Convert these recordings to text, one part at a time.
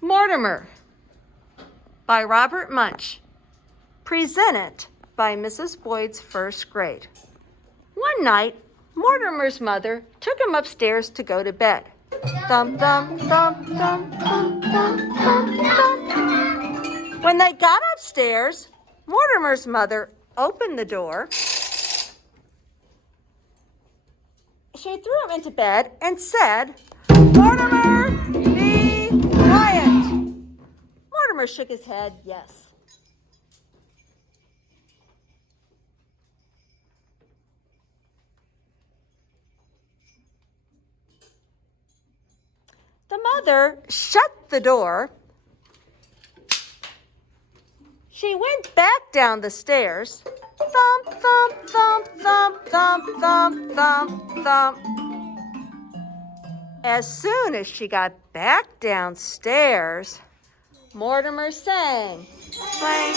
Mortimer by Robert Munsch. Presented by Mrs. Boyd's first grade. One night, Mortimer's mother took him upstairs to go to bed. Thump, thump, thump, thump, thump, thump, thump, thump. When they got upstairs, Mortimer's mother opened the door. She threw him into bed and said, "Mortimer, be quiet." Mortimer shook his head, yes. The mother shut the door. She went back down the stairs. Thump, thump, thump, thump, thump, thump, thump, thump. As soon as she got back downstairs, Mortimer sang. Swing.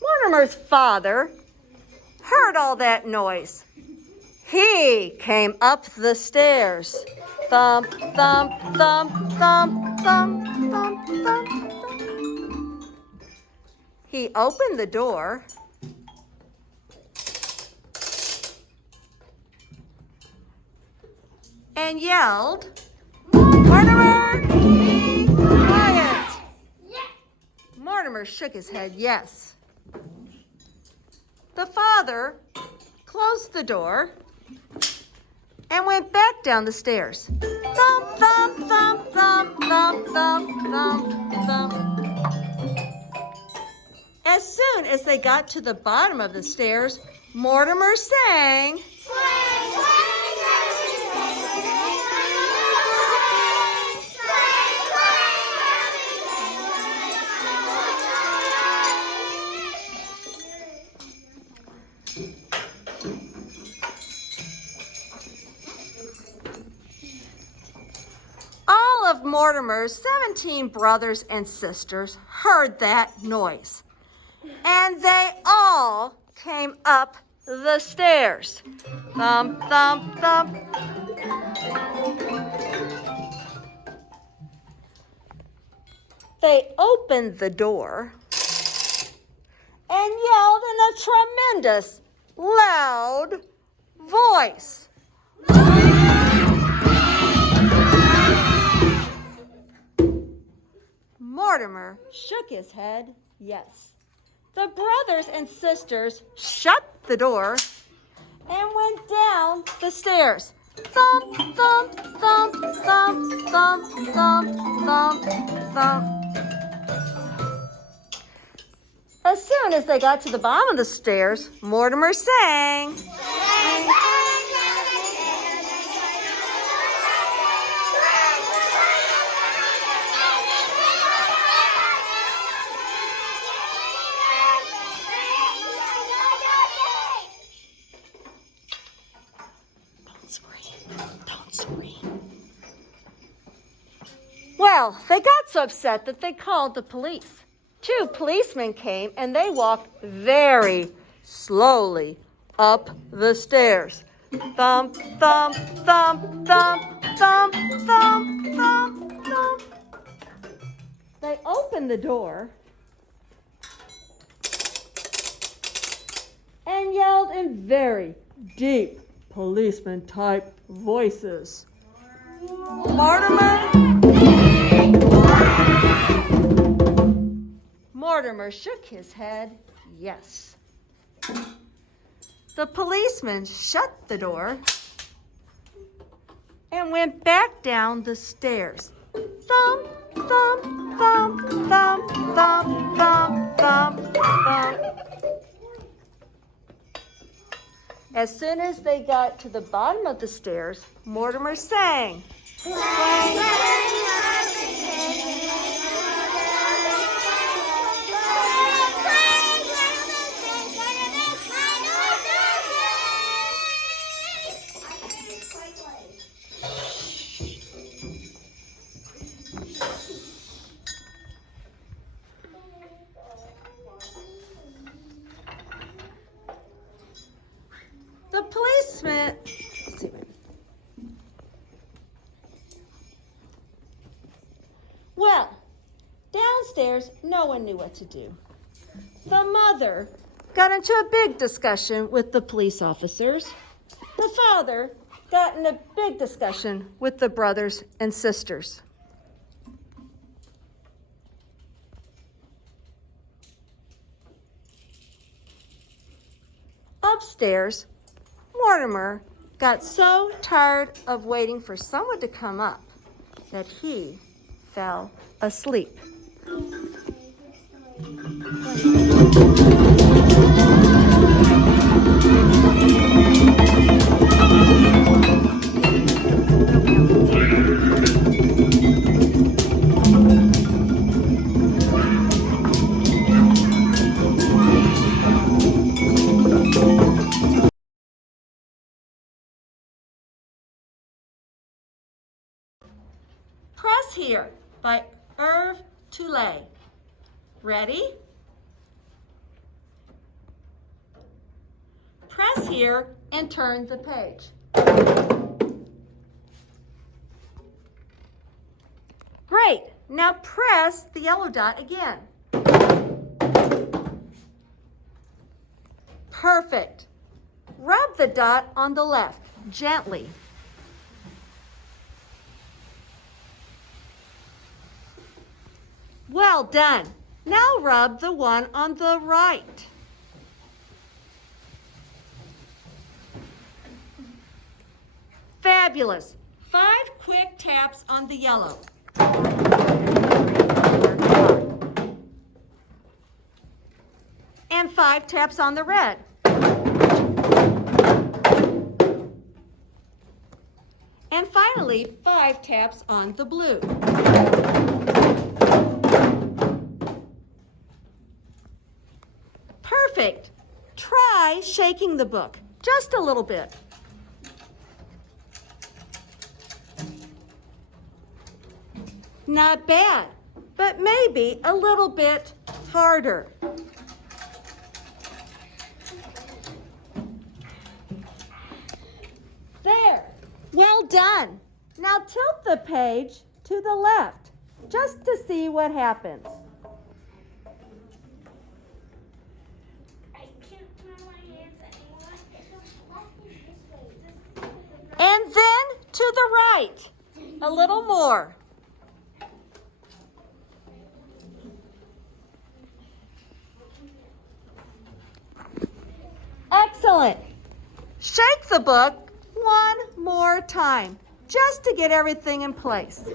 Mortimer's father heard all that noise. He came up the stairs. Thump, thump, thump, thump, thump, thump, thump, thump. He opened the door. And yelled, "Mortimer, be quiet." Mortimer shook his head, yes. The father closed the door and went back down the stairs. Thump, thump, thump, thump, thump, thump, thump, thump. As soon as they got to the bottom of the stairs, Mortimer sang. All of Mortimer's 17 brothers and sisters heard that noise, and they all came up the stairs. Thump, thump, thump. They opened the door and yelled in a tremendous, loud voice. Mortimer shook his head, yes. The brothers and sisters shut the door and went down the stairs. Thump, thump, thump, thump, thump, thump, thump, thump. As soon as they got to the bottom of the stairs, Mortimer sang. Don't scream. Well, they got so upset that they called the police. 2 policemen came and they walked very slowly up the stairs. Thump, thump, thump, thump, thump, thump, thump, thump. They opened the door and yelled in very deep policeman-type voices. Mortimer? Mortimer shook his head, yes. The policeman shut the door and went back down the stairs. Thump, thump, thump, thump, thump, thump, thump, thump. As soon as they got to the bottom of the stairs, Mortimer sang. upstairs, no one knew what to do. The mother got into a big discussion with the police officers. The father got in a big discussion with the brothers and sisters. Upstairs, Mortimer got so tired of waiting for someone to come up that he fell asleep. Press Here by Irv Toulet. Ready? Press here and turn the page. Great. Now press the yellow dot again. Perfect. Rub the dot on the left gently. Well done. Now rub the one on the right. Fabulous. 5 quick taps on the yellow. And 5 taps on the red. And finally, 5 taps on the blue. Perfect. Try shaking the book just a little bit. Not bad, but maybe a little bit harder. There. Well done. Now tilt the page to the left just to see what happens. And then to the right, a little more. Excellent. Shake the book one more time, just to get everything in place.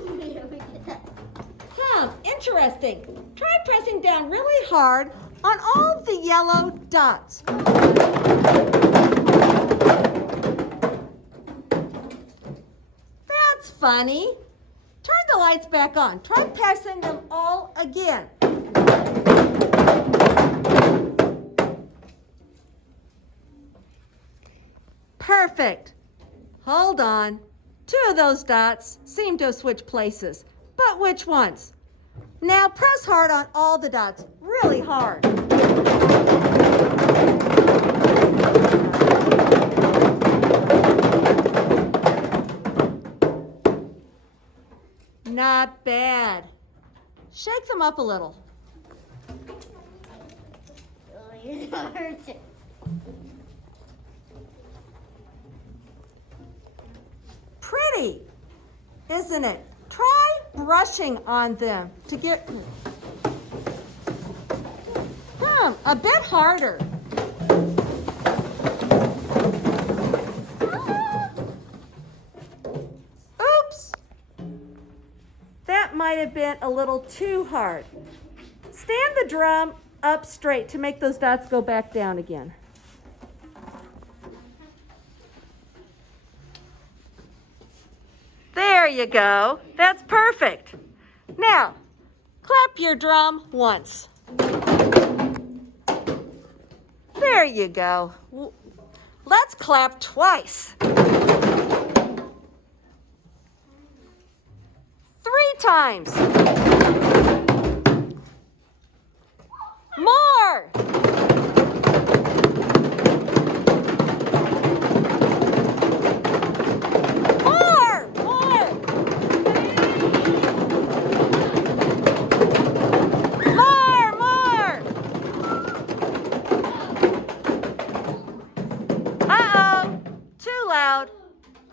Interesting. Try pressing down really hard on all the yellow dots. That's funny. Turn the lights back on. Try pressing them all again. Perfect. Hold on. 2 of those dots seem to have switched places. But which ones? Now press hard on all the dots, really hard. Not bad. Shake them up a little. Pretty, isn't it? Try brushing on them to get a bit harder. Oops. That might have been a little too hard. Stand the drum up straight to make those dots go back down again. There you go. That's perfect. Now, clap your drum once. There you go. Let's clap twice. 3 times. More.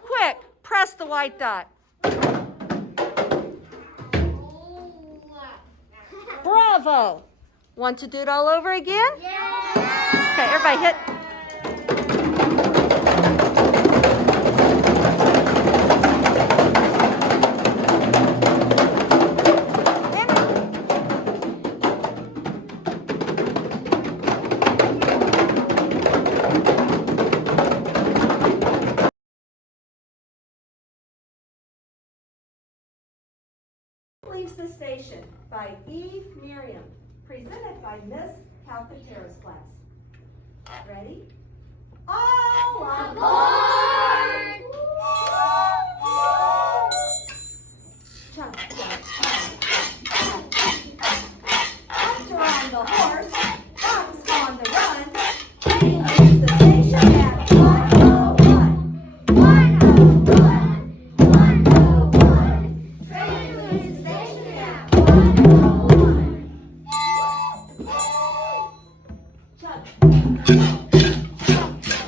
Quick, press the white dot. Bravo. Want to do it all over again? Yeah. Okay, everybody hit. Leaves the Station by Eve Miriam, presented by Miss Calcaterra's class. Ready? All aboard! Jump, jump, jump. Hunter on the horse, Fox on the run. Train leaves the station at 1:01. 1:01. 1:01. Train leaves the station at 1:01. Jump, jump, jump.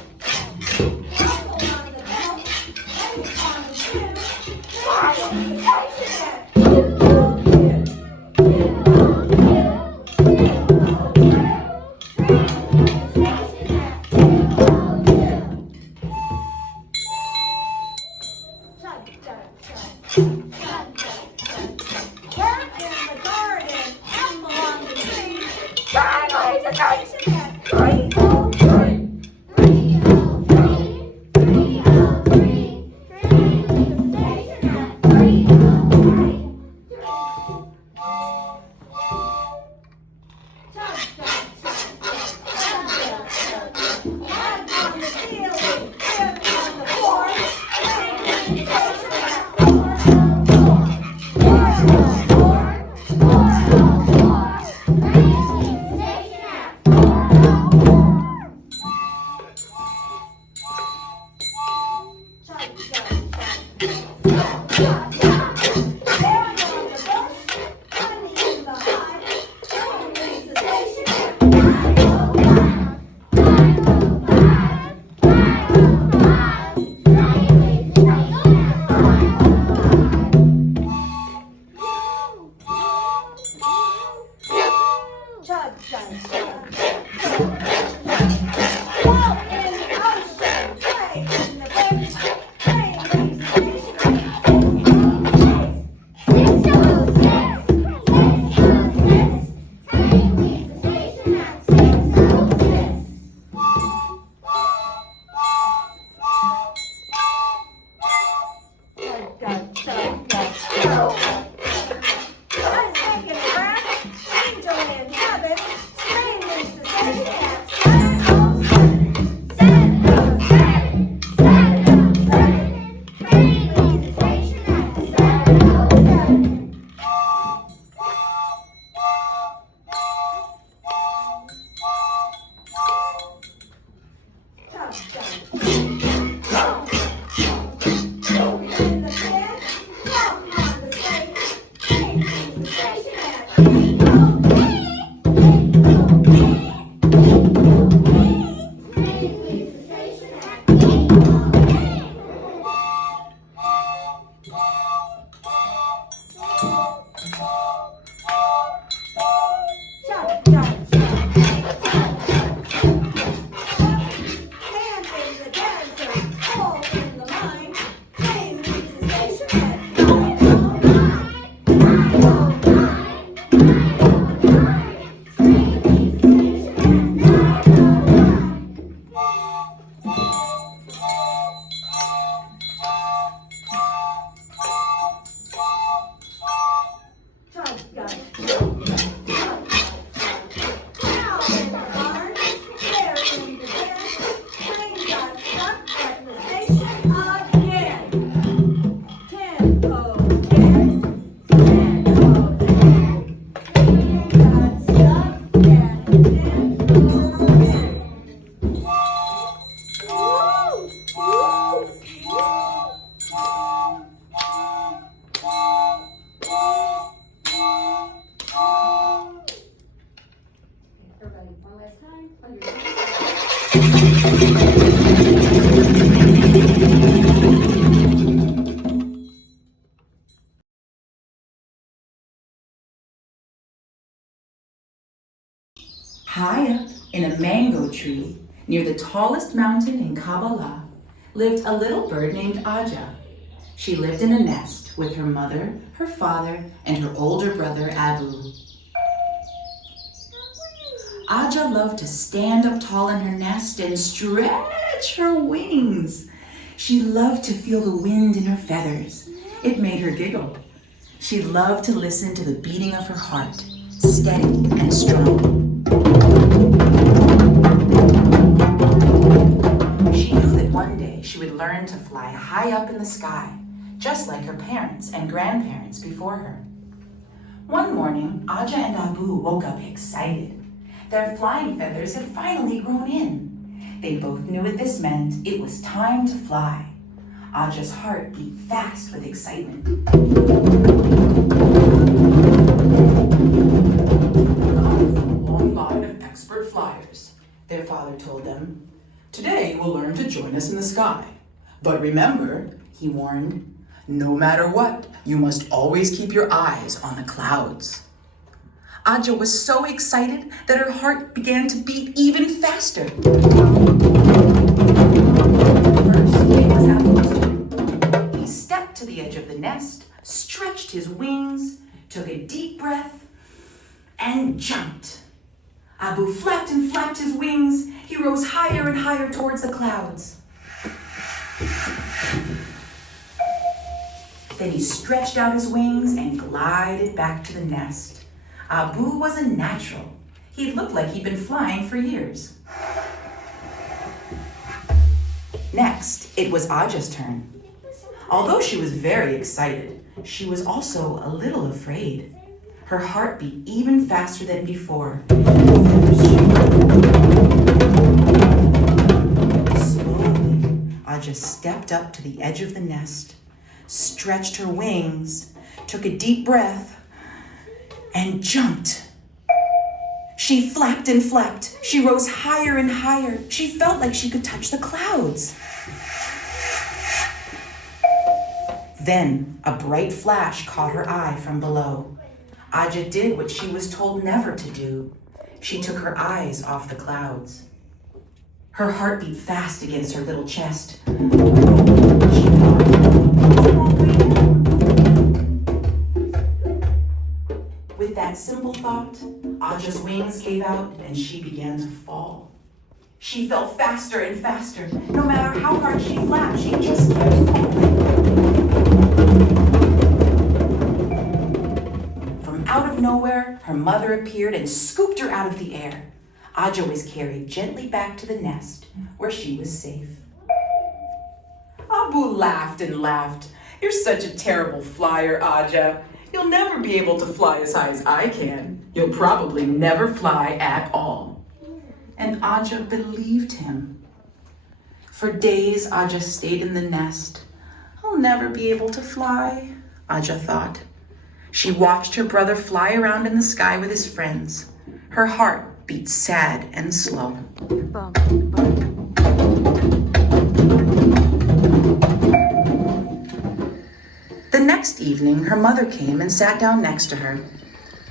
High up in a mango tree near the tallest mountain in Kabbalah lived a little bird named Aja. She lived in a nest with her mother, her father, and her older brother Abu. Aja loved to stand up tall in her nest and stretch her wings. She loved to feel the wind in her feathers. It made her giggle. She loved to listen to the beating of her heart, steady and strong. She knew that one day she would learn to fly high up in the sky, just like her parents and grandparents before her. One morning, Aja and Abu woke up excited. Their flying feathers had finally grown in. They both knew what this meant. It was time to fly. Aja's heart beat fast with excitement. "Come from a long line of expert flyers," their father told them. "Today you will learn to join us in the sky. But remember," he warned, "no matter what, you must always keep your eyes on the clouds." Aja was so excited that her heart began to beat even faster. First, it was Abu's turn. He stepped to the edge of the nest, stretched his wings, took a deep breath, and jumped. Abu flapped and flapped his wings. He rose higher and higher towards the clouds. Then he stretched out his wings and glided back to the nest. Abu was a natural. He looked like he'd been flying for years. Next, it was Aja's turn. Although she was very excited, she was also a little afraid. Her heart beat even faster than before. Slowly, Aja stepped up to the edge of the nest, stretched her wings, took a deep breath, and jumped. She flapped and flapped. She rose higher and higher. She felt like she could touch the clouds. Then a bright flash caught her eye from below. Aja did what she was told never to do. She took her eyes off the clouds. Her heart beat fast against her little chest. She With that simple thought, Aja's wings gave out and she began to fall. She fell faster and faster. No matter how hard she flapped, she just kept falling. From out of nowhere, her mother appeared and scooped her out of the air. Aja was carried gently back to the nest, where she was safe. Abu laughed and laughed. "You're such a terrible flyer, Aja. You'll never be able to fly as high as I can. You'll probably never fly at all." And Aja believed him. For days, Aja stayed in the nest. "I'll never be able to fly," Aja thought. She watched her brother fly around in the sky with his friends. Her heart beat sad and slow. Bum, bum. The next evening, her mother came and sat down next to her.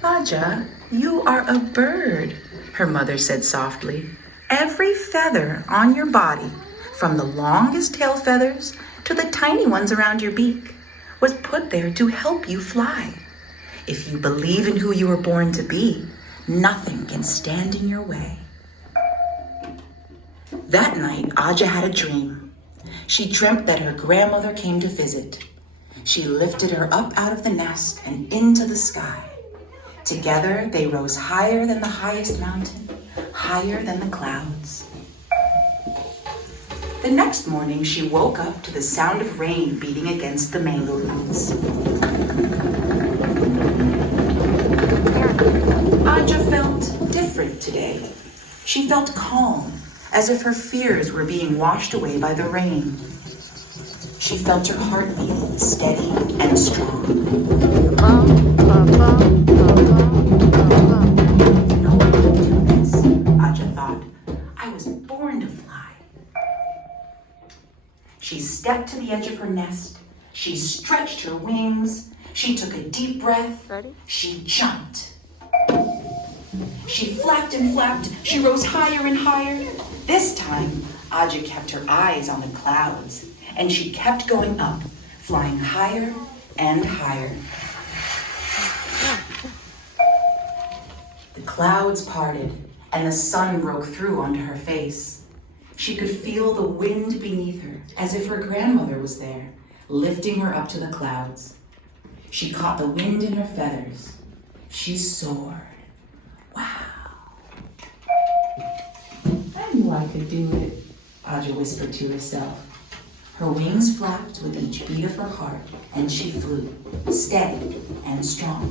"Aja, you are a bird," her mother said softly. "Every feather on your body, from the longest tail feathers to the tiny ones around your beak, was put there to help you fly. If you believe in who you were born to be, nothing can stand in your way." That night, Aja had a dream. She dreamt that her grandmother came to visit. She lifted her up out of the nest and into the sky. Together, they rose higher than the highest mountain, higher than the clouds. The next morning, she woke up to the sound of rain beating against the mango roots. Aja felt different today. She felt calm, as if her fears were being washed away by the rain. She felt her heart beating steady and strong. Bum, bum, bum, bum, bum, bum. No one could do this, Aja thought. I was born to fly. She stepped to the edge of her nest. She stretched her wings. She took a deep breath. Ready? She jumped. She flapped and flapped. She rose higher and higher. This time, Aja kept her eyes on the clouds, and she kept going up, flying higher and higher. The clouds parted, and the sun broke through onto her face. She could feel the wind beneath her, as if her grandmother was there, lifting her up to the clouds. She caught the wind in her feathers. She soared. Wow. I knew I could do it, Aja whispered to herself. Her wings flapped with each beat of her heart, and she flew, steady and strong.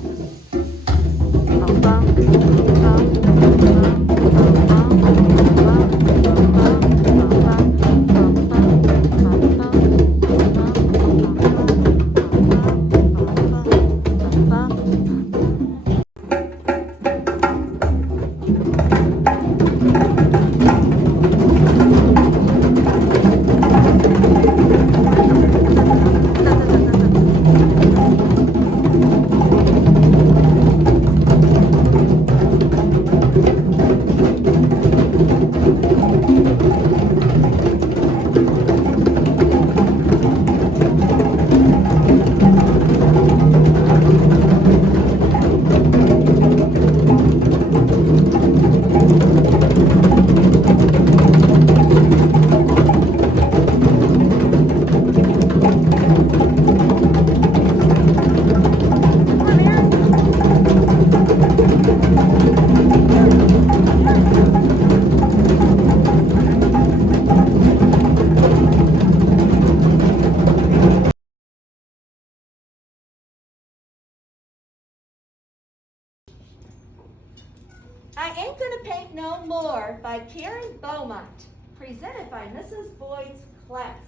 I Ain't Gonna Paint No More by Karen Beaumont, presented by Mrs. Boyd's class.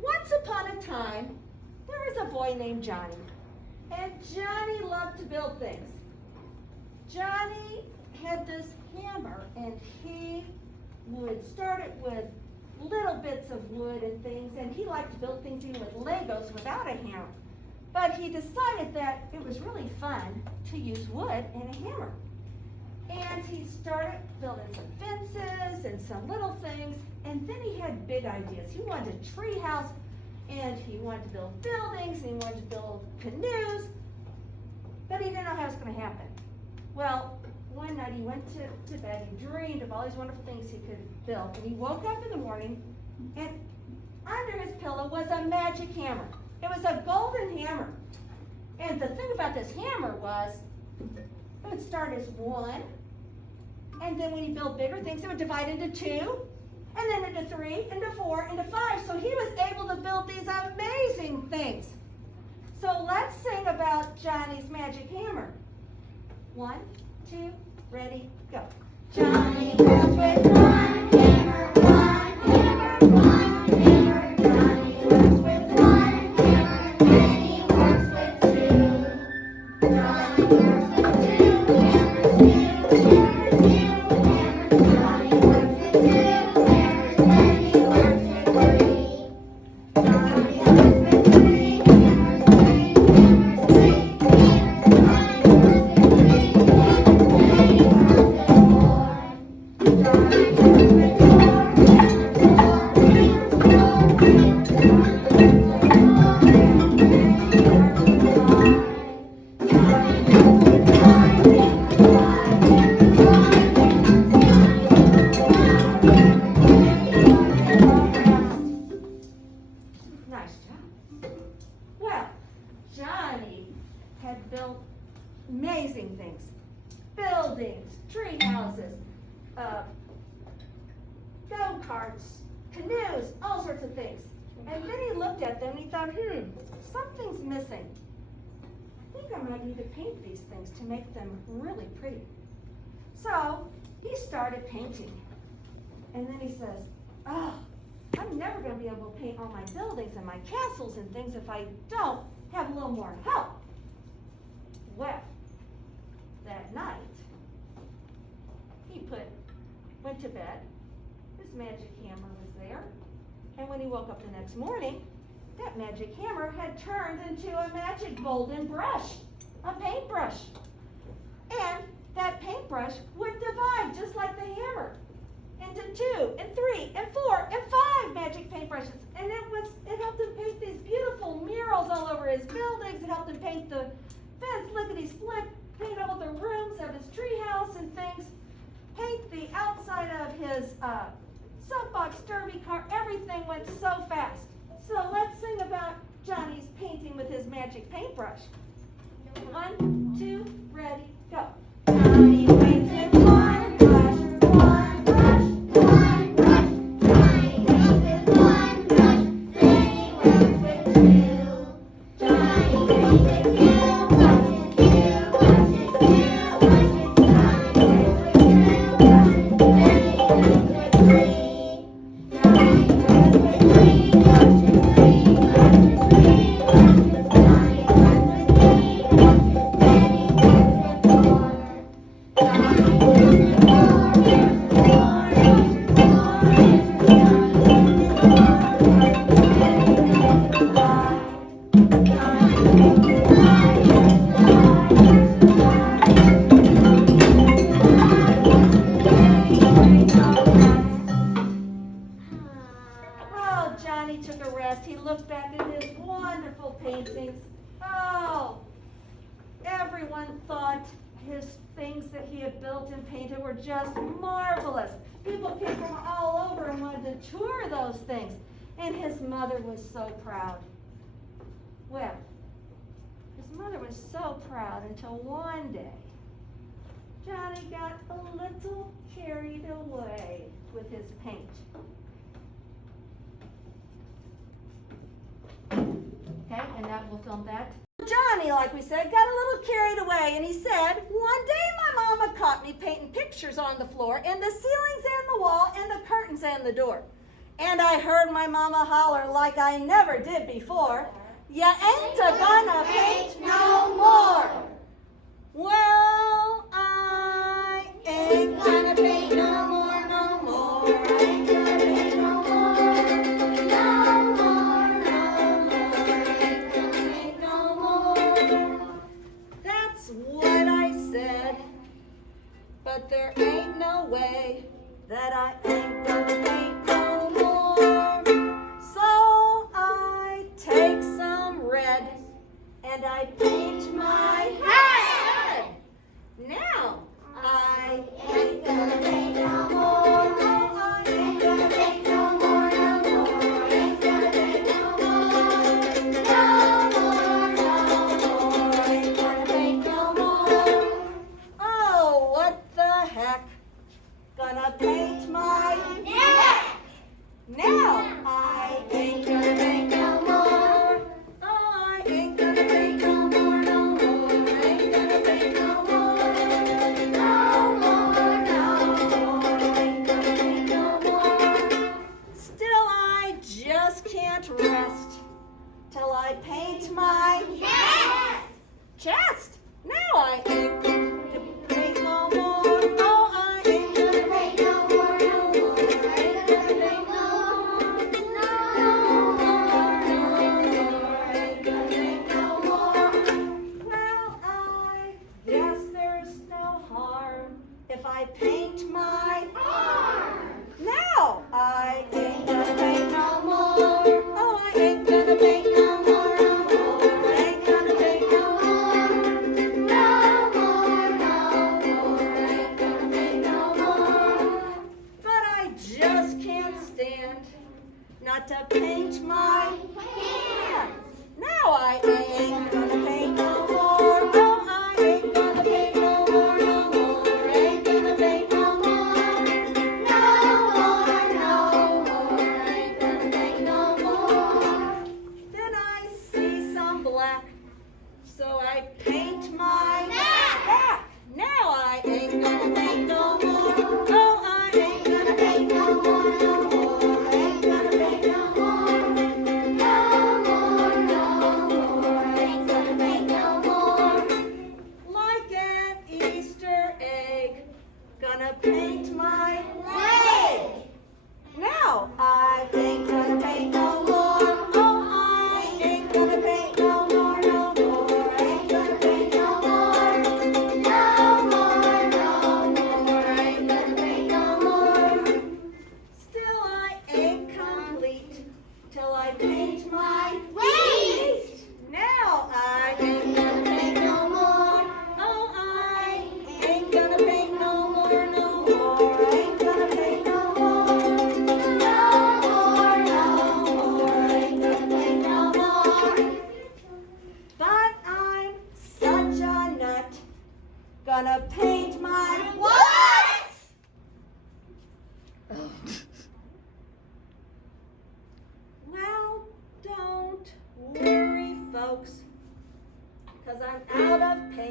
Once upon a time, there was a boy named Johnny, and Johnny loved to build things. Johnny had this hammer, and he would start it with little bits of wood and things, and he liked to build things even with Legos without a hammer. But he decided that it was really fun to use wood and a hammer. And he started building some fences and some little things, and then he had big ideas. He wanted a tree house, and he wanted to build buildings, and he wanted to build canoes, but he didn't know how it was going to happen. Well, one night he went to bed, he dreamed of all these wonderful things he could build, and he woke up in the morning, and under his pillow was a magic hammer. It was a golden hammer. And the thing about this hammer was, it would start as one, and then when he built bigger things, it would divide into two, and then into three, into four, into five. So he was able to build these amazing things. So let's sing about Johnny's magic hammer. 1, 2, ready, go. Johnny works with one hammer, one hammer, one hammer. Johnny works with one hammer, and he works with two. Johnny works with two hammers, two hammers, two hammers. Johnny works with two hammers, and he works with three. Johnny works with three hammers, three hammers, three hammers. Johnny works with three hammers, and he works with four. Johnny works with four hammers, four hammers, four hammers. Johnny works with four hammers, and he works with five. Johnny works with five hammers, five hammers, five hammers. Johnny works with five hammers, and he works with the rest. Nice job. Well, Johnny had built amazing things. Buildings, tree houses, go-karts, canoes, all sorts of things. And then he looked at them and he thought, something's missing. I think I might need to paint these things to make them really pretty. So he started painting. And then he says, I'm never going to be able to paint all my buildings and my castles and things if I don't have a little more help. Well, that night, he went to bed. His magic hammer was there. And when he woke up the next morning, that magic hammer had turned into a magic golden brush, a paintbrush. And that paintbrush would divide just like the hammer into 2 and 3 and 4 and 5 magic paintbrushes. And it helped him paint these beautiful murals all over his buildings. It helped him paint the fence lickety-split, paint all the rooms of his treehouse and things, paint the outside of his soapbox derby car. Everything went so fast. So let's sing about Johnny's painting with his magic paintbrush. 1, 2, ready, go. Johnny paints with one brush, one brush, One brush, Johnny paints with one brush, then he works with two. Johnny paints with two brushes, two brushes, two brushes. Johnny works with two brushes, then he works with three. Johnny works with three brushes, three brushes, three brushes. Johnny works with three brushes, then he works with four. Johnny works with four brushes, four brushes, four brushes. Johnny works with four brushes, then he works with five. Johnny works with five brushes, five brushes. Oh, Johnny took a rest. He looked back at his wonderful paintings. Oh, everyone thought his things that he had built and painted were just marvelous. People came from all over and wanted to tour those things. And his mother was so proud. Well, his mother was so proud until one day, Johnny got a little carried away with his paint. Okay, and now we'll film that. Johnny, like we said, got a little carried away, and he said, one day my mama caught me painting pictures on the floor, and the ceilings and the wall, and the curtains and the door. And I heard my mama holler like I never did before, ya ain't a gonna paint no more. Well, I ain't gonna paint no more, no more. I ain't gonna paint no more, no more, no more. Ain't gonna paint no more. That's what I said, but there ain't no way that I ain't gonna paint no more. So I take some red and I paint my head. Now I ain't gonna paint no more. No, I ain't gonna paint no more, no more. I ain't gonna paint no more. No more, no more. I ain't gonna paint no more. Oh, what the heck? Gonna paint my neck. Now I ain't gonna paint no more. Oh, I ain't gonna paint no more, no more. I ain't gonna paint no more. No more, no more. I ain't gonna paint no more. Still, I just can't rest till I paint my chest. Now I ain't gonna paint no more. Oh, I ain't gonna paint no more, no more. I ain't gonna paint no more. No more, no more. I ain't gonna paint no more. Well, I guess there's no harm if I paint my arm. Now I ain't gonna paint no more. Oh, I ain't gonna paint no more, no more. I ain't gonna paint no more. No more,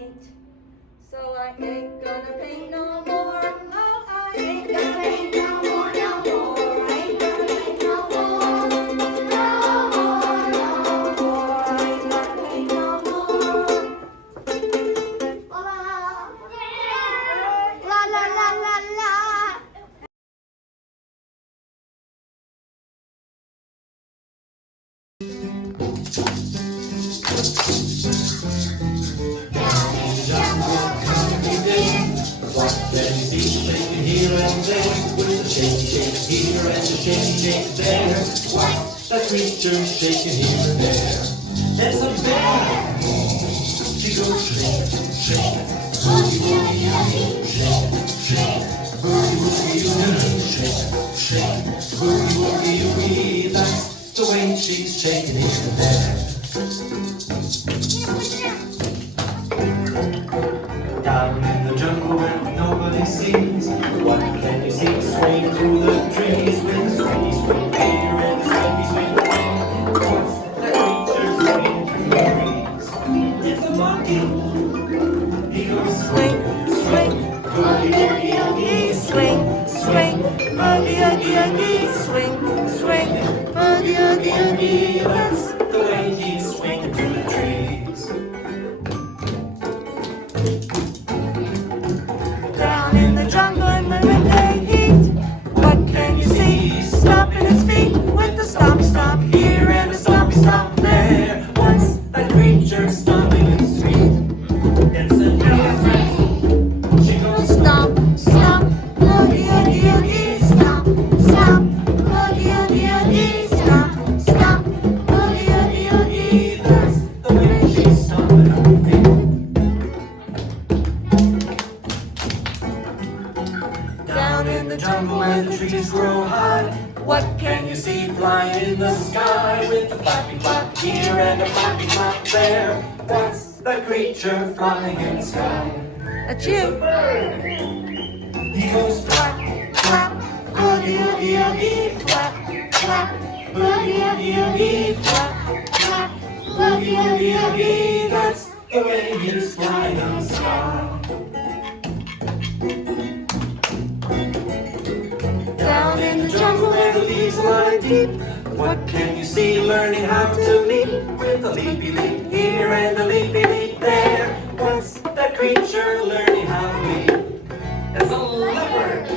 paint. So I ain't gonna paint no more. Oh, I ain't gonna Gonna paint paint no more, no more. Ain't gonna paint no more. No more, no more. I ain't gonna paint no more. La la la la la. That creature shaking here and there. It's a bear. She goes shake, shake, boogie woogie woogie, shake, shake, boogie woogie woogie, shake, shake, boogie woogie woogie. That's the way she's shaking here and there. Down in the jungle where nobody sees, what can you see? Swing through the trees with a swingy swing here and a swingy swing there. What's that creature swinging through the trees? It's a monkey. He goes swing, swing, boogie woogie woogie, Swing, swing, boogie oogie oogie. Swing, swing, boogie oogie oogie. That's the way he's swinging through the trees. Down in the jungle in the midday heat. What can you see? Stomping his feet with the stomp stomp here and a stomp stomp there. What's that creature stomping in the street? It's an elephant. She goes Stomp, stomp, boogie oogie oogie. Stomp, stomp, boogie oogie oogie. Stomp, stomp, boogie oogie oogie. That's the way she's stomping her feet. Down in the jungle where the trees grow high, what can you see flying in the sky with a flappy flap here and a flappy flap there? What's that creature flying in the sky? That's you. He goes flap, flap, boogie oogie oogie, flap, flap, boogie oogie oogie, flap, flap, boogie oogie oogie. That's the way he's flying in the sky. Down in the jungle where the leaves lie deep, what can you see learning how to leap with a leapy leap here and a leapy leap there? What's that creature learning how to leap? It's a leopard.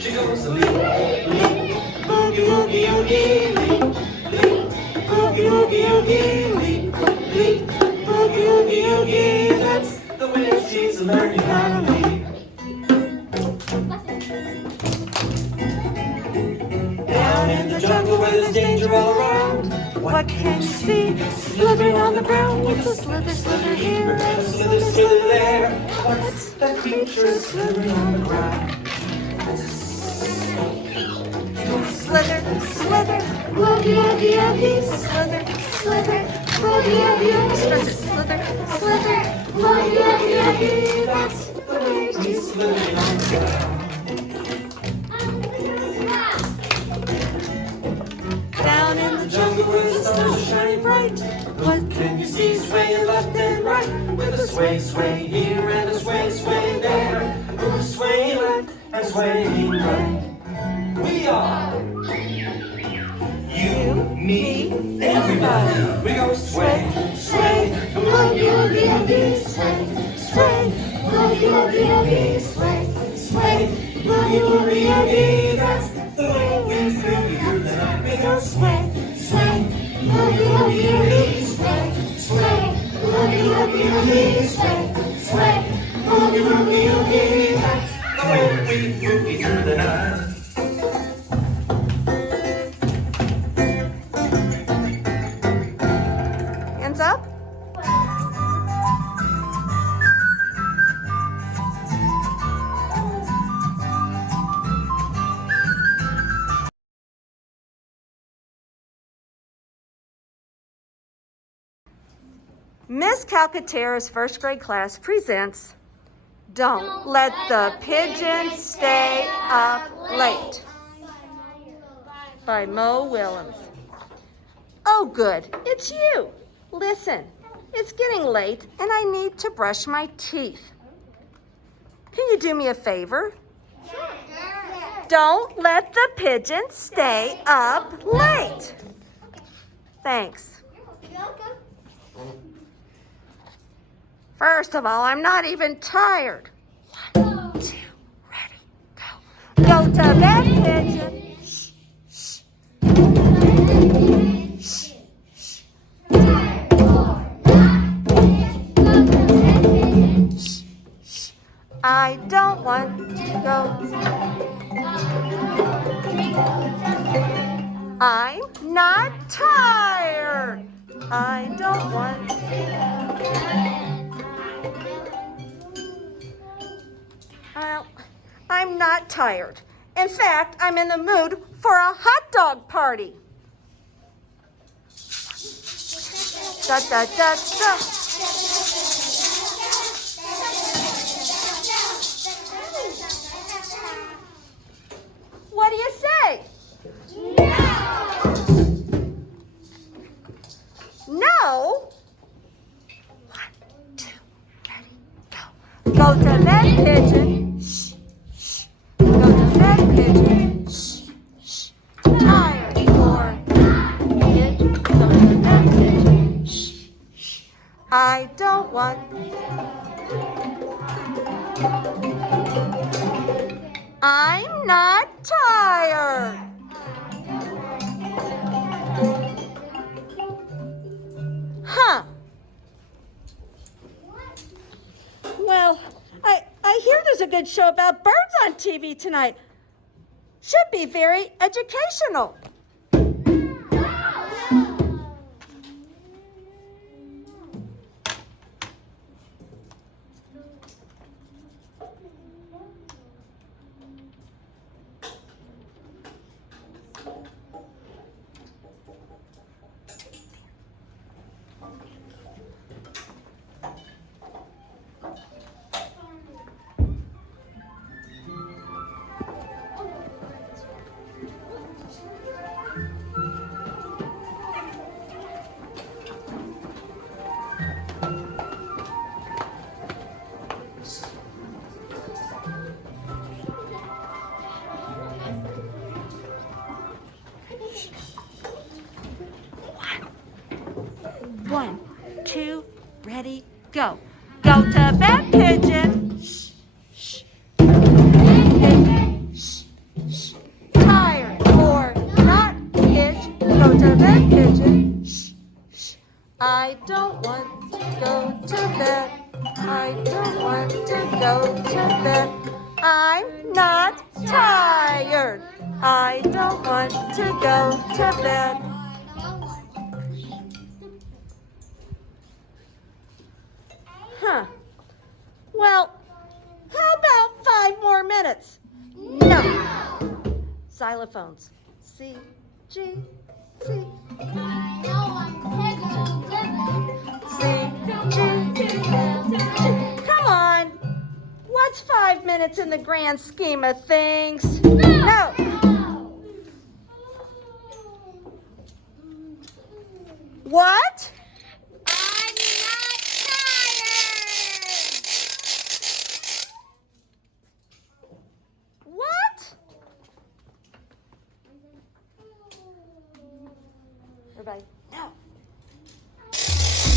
She goes leap, leap, boogie woogie oogie, leap, leap, boogie woogie oogie, leap, leap, boogie woogie oogie. That's the way she's learning how to leap. Down in the jungle where there's danger all around, What can you see? Slithering on the ground with a slither, slither here and a slither, slither there. What's that creature slithering on the ground? slither, slither, Boogie oogie oogie. slither, Slither, boogie oogie oogie. slither, slither. Slither, boogie oogie oogie. That's The way he's slithering on the ground. Down in the Jungle where the stars are shining bright, what can you see swaying left and right with a sway, sway here and a sway, sway there? Who's swaying left and swaying right? We are you, me, everybody. We go sway, sway, boogie oogie oogie. Sway, sway, boogie oogie oogie. Sway, sway, boogie oogie oogie. That's the way we feel you tonight. We go sway, Sway, boogie oogie oogie. Sway, sway, boogie oogie oogie. Sway, sway, boogie oogie oogie. That's the way we move through the night. Hands up. Miss Calcaterra's first grade class presents Don't Let the Pigeons Stay Up Late by Mo Willems. Oh, good, it's you. Listen, It's getting late and I need to brush my teeth. Can you do me a favor? Don't let the pigeon stay up late. Thanks. First of all, I'm not even tired. 1, 2, ready, go. Go to bed, pigeon. Shh, shh. Shh, shh. Shh, shh. I don't want to go. I'm not tired. I don't want Well, I'm not tired. In fact, I'm in the mood for a hot dog party. Da da da da. What do you say? No? 1, 2, ready, go. Go to bed, pigeon. Shh, shh. Go to bed, pigeon. Shh, shh. Tired or pigeon. Go to bed, pigeon. Shh, shh. I don't want. I'm not tired. Huh. Well, I hear there's a good show about birds on TV tonight. Should be very educational. One, two, ready, go. Go to bed, pigeon. Shh, shh. Pigeon. Shh, shh. Tired or not, pigeon. Go to bed, pigeon. Shh, shh. I don't want to go to bed. I don't want to go to bed. I'm not tired. I don't want to go to bed. Huh. Well, how about 5 more minutes? No. Xylophones. C, G, C. C, G, G. Come on. What's 5 minutes in the grand scheme of things? No. What? What? Everybody, no.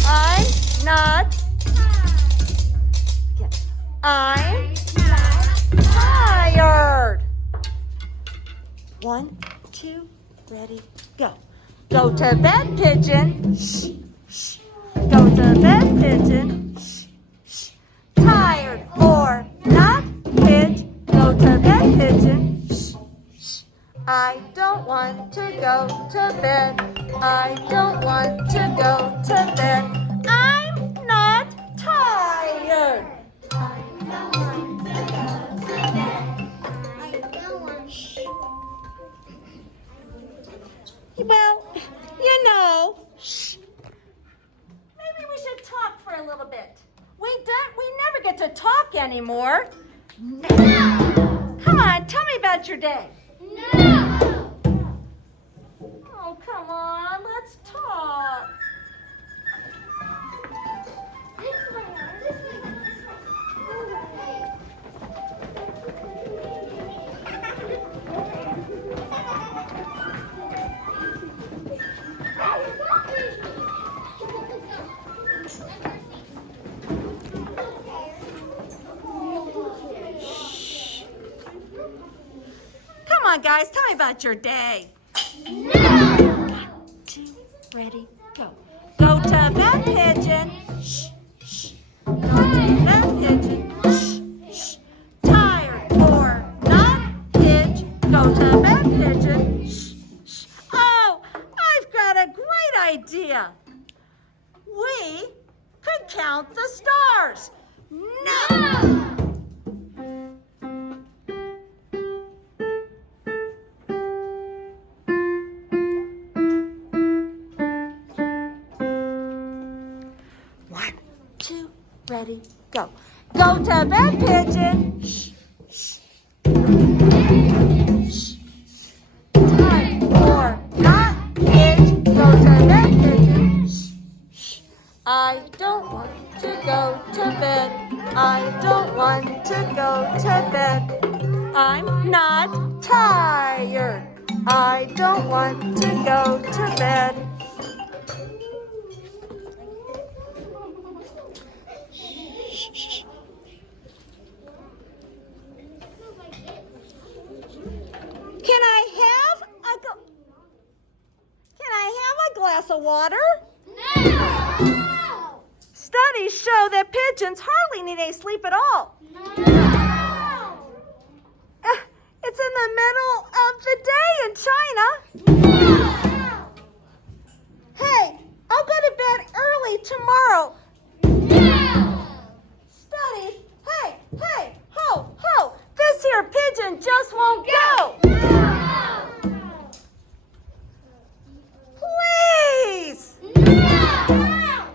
I'm not. Again. I'm not tired. 1, 2, ready, go. Go to bed, pigeon. Shh, shh. Go to bed, pigeon. Shh, shh. Tired or not, pigeon. Go to bed, pigeon. Shh, shh. I don't want to go to bed. I don't want to go to bed. I'm not tired. I don't want to go to bed. I don't want to. Well, you know, shh. Maybe we should talk for a little bit. We never get to talk anymore. No! Come on, tell me about your day. No! Oh, come on, let's talk. on, guys, tell me about your day. No! 1, 2, ready, go. Go to bed, pigeon. Shh, shh. Go to bed, pigeon. Shh, shh. Tired or not, Pidge. Go to bed, pigeon. Shh, shh. Oh, I've got a great idea. We could count the stars. No! One, two, ready, go. Go to bed, pigeon. Shh, shh. Shh. Time or not, Pidge. Go to bed, pigeon. Shh, shh. I don't want to go to bed. I don't want to go to bed. I'm not tired. I don't want to go to bed. Can I have a glass of water? No! Studies show that pigeons hardly need any sleep at all. No! It's in the middle of the day in China. No! Hey, I'll go to bed early tomorrow. No! Studies, hey, ho, this here pigeon just won't go. Please. No!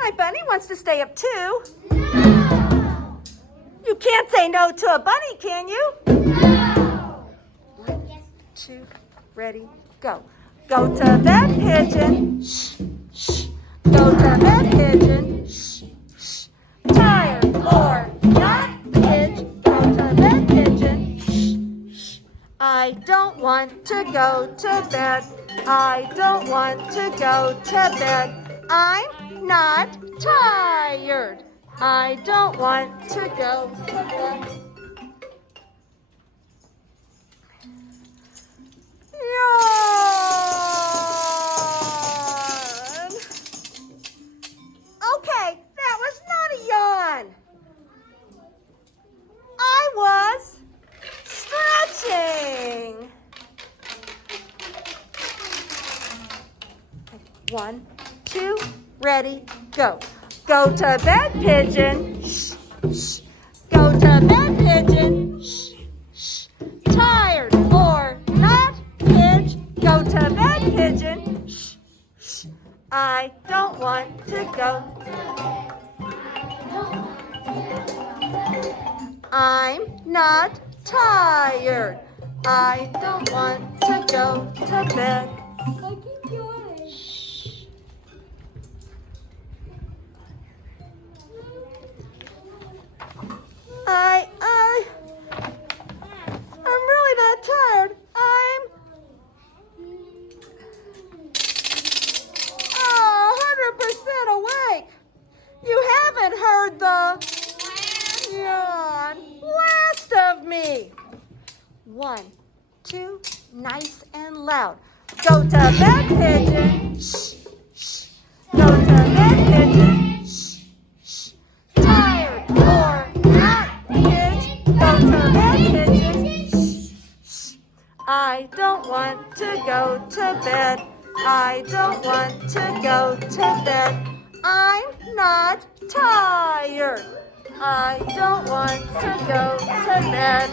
My bunny wants to stay up too. No! You can't say no to a bunny, can you? No! 1, 2, ready, go. Go to bed, pigeon. Shh, shh. Go to bed, pigeon. Shh, shh. Tired or not, Pidge. Go to bed, pigeon. Shh, shh. I don't want to go to bed. I don't want to go to bed. I'm not tired. I don't want to go to bed. Yawn. Okay, that was not a yawn. I was stretching. 1, 2, ready, go. Go to bed, pigeon. Shh, shh. Go to bed, pigeon. Shh, shh. Tired or not, Pidge. Go to bed, pigeon. Shh, shh. I don't want to go. I'm not tired. I don't want to go to bed. Shh. I'm really not tired. I'm 100% awake. You haven't heard the yawn last of me. 1, 2, nice and loud. Go to bed, pigeon. Shh, shh. Go to bed, pigeon. Shh, shh. Tired or not, Pidge. Go to bed, pigeon. Shh, shh. I don't want to go to bed. I don't want to go to bed. I'm not tired. I don't want to go to bed.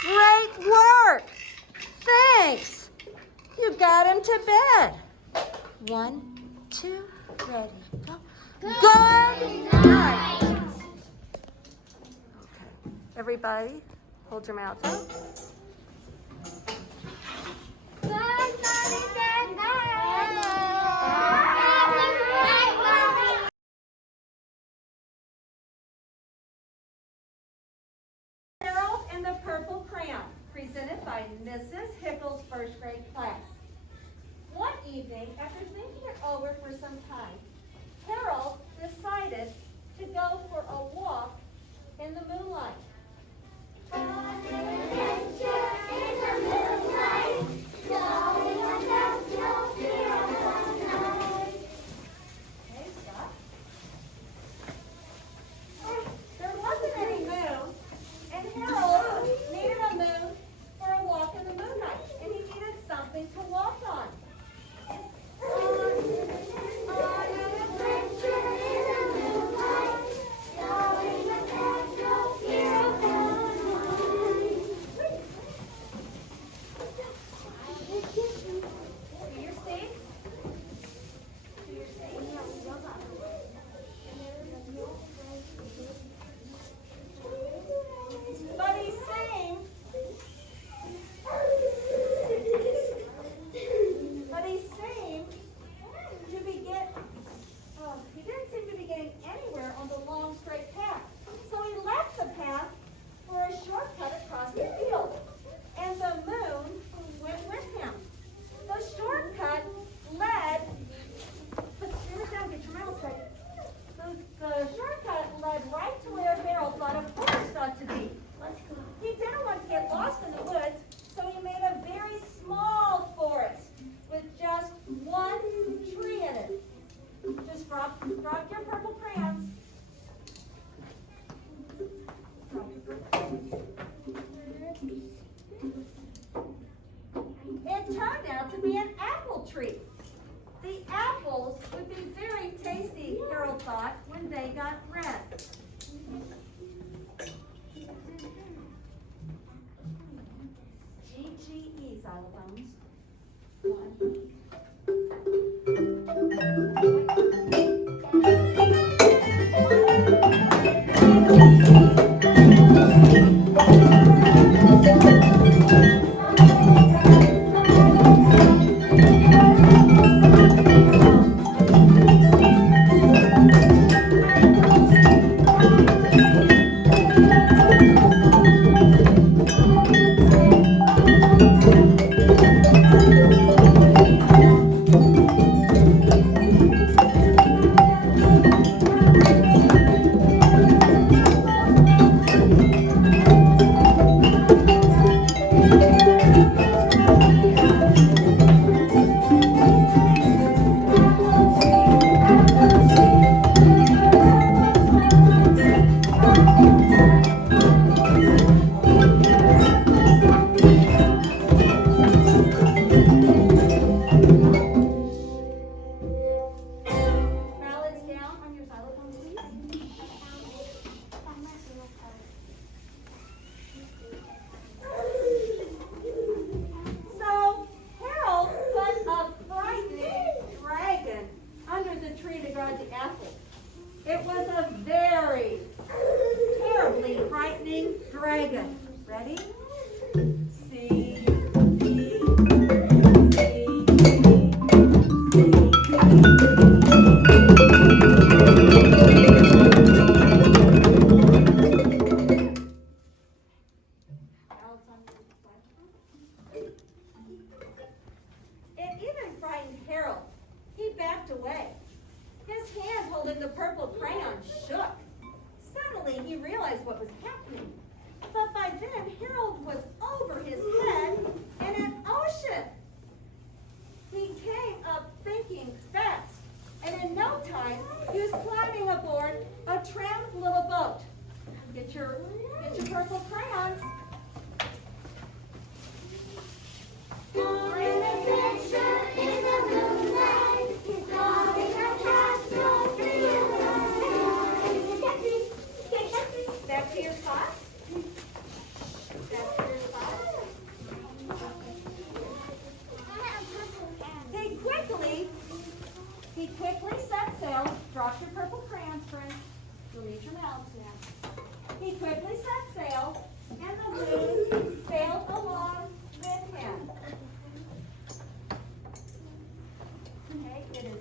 Great work. Thanks. You got him to bed. 1, 2, ready, go. Good night. Okay. Everybody, hold your mouths out. evening, after thinking it over for some time, Harold decided to go for a walk in the moonlight. On an adventure in the moonlight, going without no fear of the night. Okay, stop. There wasn't any moon, and Harold needed a moon for a walk in the moonlight, and he needed something to walk on. On an adventure in the moonlight, going without no fear of the night. To your seats. To your seats. But he seemed to be he didn't seem to be getting anywhere on the long straight path. So he left the path for a shortcut across the field. And the moon went with him. The shortcut led, put your ears down, get your mouth ready. The shortcut led right to where Harold thought a forest ought to be. He didn't want to get lost in the woods, so he made a very small forest with just one tree in it. Just drop your purple crayons. Drop your purple crayons. It turned out to be an apple tree. The apples would be very tasty, Harold thought, when they got red. GGE, xylophones. One. Mallets down on your xylophone, please. So Harold put a frightening dragon under the tree to guard the apples. It was a very terribly frightening dragon. Ready? See, see, It even frightened Harold. He backed away. His hand holding the purple crayon shook. Suddenly he realized what was happening. But by then Harold was over his head in an ocean. He came up thinking fast, and in no time he was climbing aboard a trim little boat. Get your purple crayons. On an adventure in the moonlight, going across no fear of the night. Back to your spot. Back to your spot. He quickly set sail. Drop your purple crayons, friends. You'll need your mouths now. He quickly set sail, and the moon sailed along with him. Okay, it is.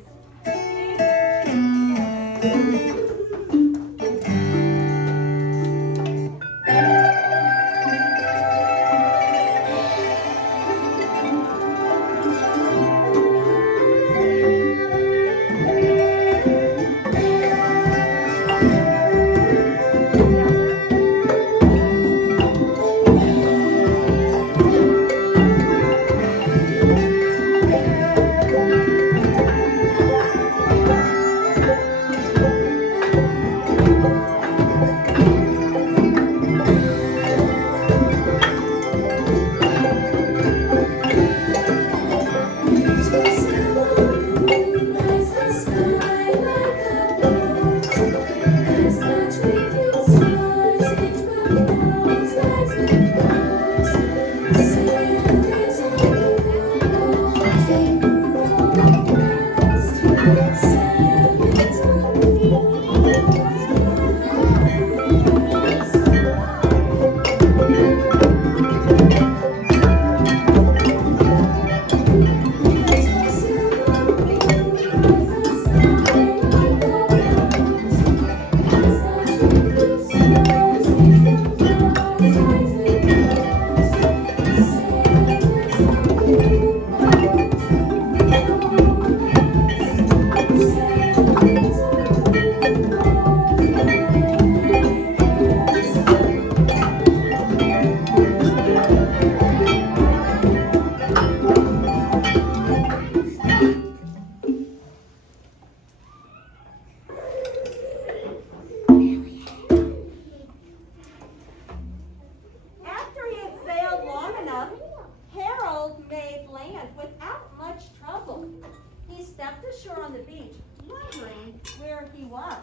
shore on the beach, wondering where he was.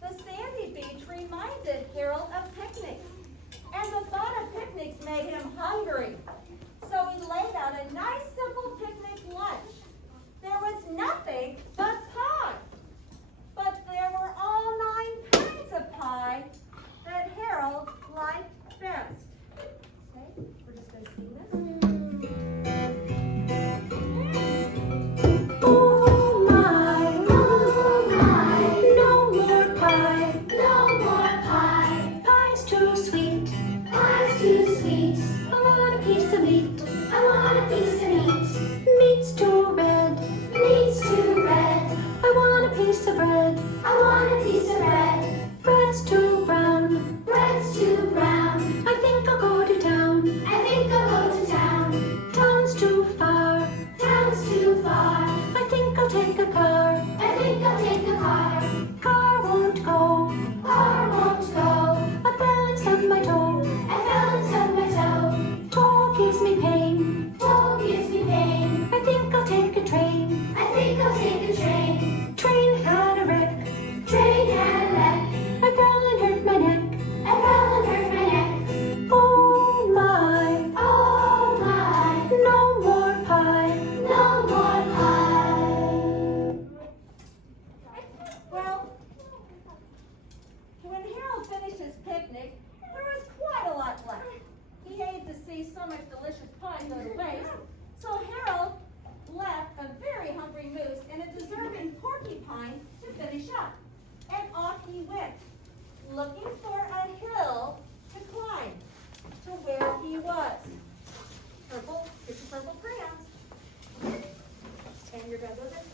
The sandy beach reminded Harold of picnics, and the thought of picnics made him hungry. So he laid out a nice, simple picnic lunch. There was nothing but pie. But there were all 9 kinds of pie that Harold liked best. Okay, we're just going to sing this. Oh my, no more pie. No more pie. Pie's too sweet. Pie's too sweet. I want a piece of meat. I want a piece of meat. Meat's too red. Meat's too red. I want a piece of bread. I want a piece of bread. Bread's too brown. Bread's too brown. I think I'll go to town. I think I'll go to town. Town's too far. Town's too far. I think I'll take a car. I think I'll take a car. Car won't go. Car won't go. I fell and stubbed my toe. I fell and stubbed my toe. Toe gives me pain. Toe gives me pain. I think I'll take a train. I think I'll take a train. Train had a wreck. Train had a wreck. I fell and hurt my neck. I fell and hurt my neck. Oh my, Oh my. no more pie. No more pie. Well, when Harold finished his picnic, there was quite a lot left. He hated to see so much delicious pie go to waste, so Harold left a very hungry moose and a deserving porcupine to finish up. And off he went, looking for a hill to climb to where he was. Purple, get your purple crayons. And you're gonna go this.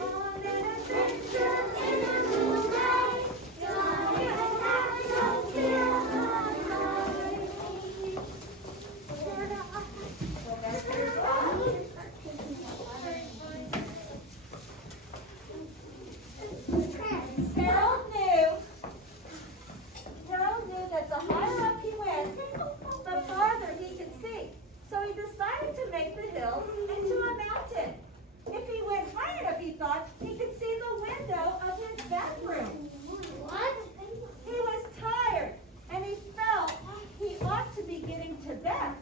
On an adventure In the moonlight, gonna have no fear of Harold knew that the higher up he went, the farther he could see. So he decided to make the hill into a mountain. If he went high enough, he thought, he could see the window of his bedroom. What? He was tired, and he felt he ought to be getting to bed.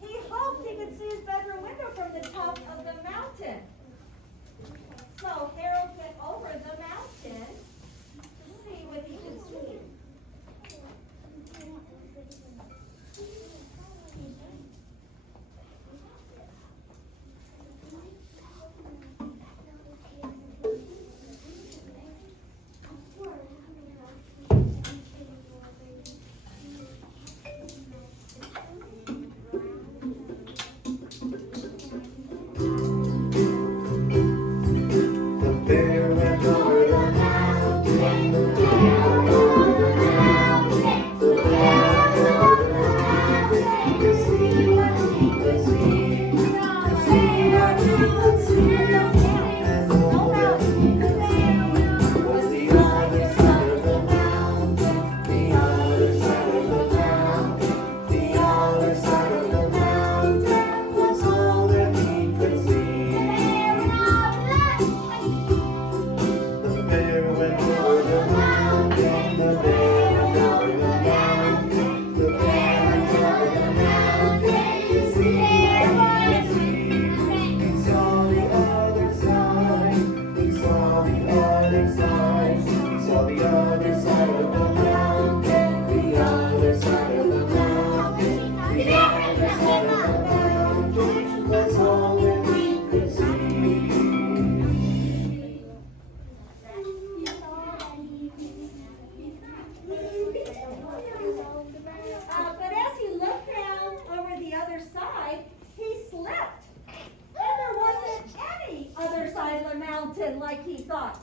He hoped he could see his bedroom window from the top of the mountain. So Harold went over the mountain to see what he could see. The bear went over the Mountain, the bear went over the mountain. The bear went over the mountain to see what he could see. To see what he could see. was the other side of the mountain, the other side of the mountain, the other side of the mountain was all that he could see. The bear went over the mountain, the bear went over the mountain, the bear went over the mountain to see what he could see. He saw the other side, he saw the other side, he saw the other side of the mountain, the other side of the mountain, the other side of the mountain was all that he could see. But as he looked down over the other side, he slipped. And there wasn't any other side of the mountain like he thought.